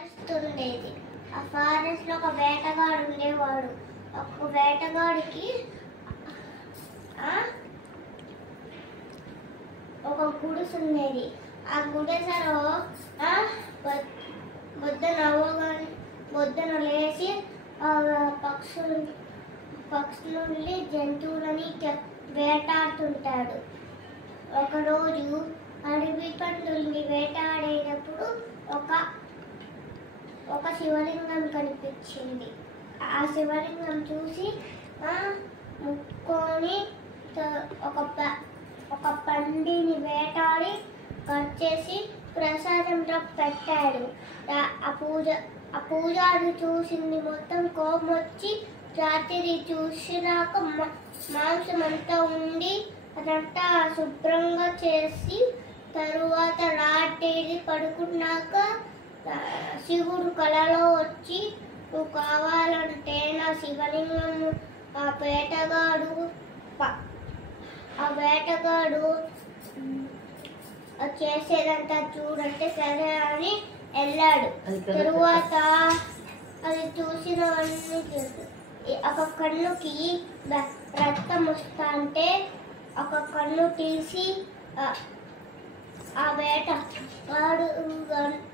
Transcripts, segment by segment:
Forest ఉండేది. ఆ forest లో ఒక వేటగాడు ఉండేవాడు. ఒక వేటగాడికి ఒక గుడిసె ఉండేది. ఆ గుడిసెలో పొద్దున లేచి పక్షులని జంతువులని వేటాడుతుంటాడు. ఒకరోజు అడవి పందుల్ని వేటాడేటప్పుడు ఒక శివలింగం కనిపించింది. ఆ శివలింగం చూసి ముక్కొని ఒక పందిని వేటాడి కట్ చేసి ప్రసాదంలో పెట్టాడు. ఆ పూజారి చూసింది మొత్తం కోపం వచ్చి రాత్రి చూసినాక మాంసం అంతా ఉండి అదంతా శుభ్రంగా చేసి తరువాత రాత్రి పడుకున్నాక శివుడు కలలో వచ్చి నువ్వు కావాలంటే నా శివలింగం ఆ వేటగాడు చేసేదంతా చూడంటే సరే అని వెళ్ళాడు. తరువాత అది చూసినవన్నీ ఒక కన్నుకి రక్తం వస్తా అంటే ఒక కన్ను తీసి ఆ వేటగాడు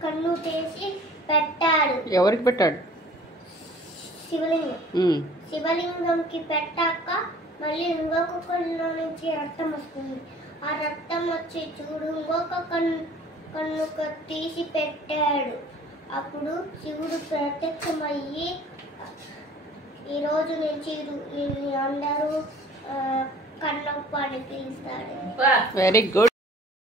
కన్ను తీసి పెట్టాడు. ఎవరికి పెట్టాడు? శివలింగంకి పెట్టాక మళ్ళీ ఇంకొక కన్ను నుంచి రక్తం వస్తుంది. ఆ రక్తం వచ్చి చూడు ఇంకొక కన్ను తీసి పెట్టాడు. అప్పుడు శివుడు ప్రత్యక్షమయ్యి ఈ రోజు నుంచి అందరూ కన్నప్ప అని పిలుస్తాడు. Very good.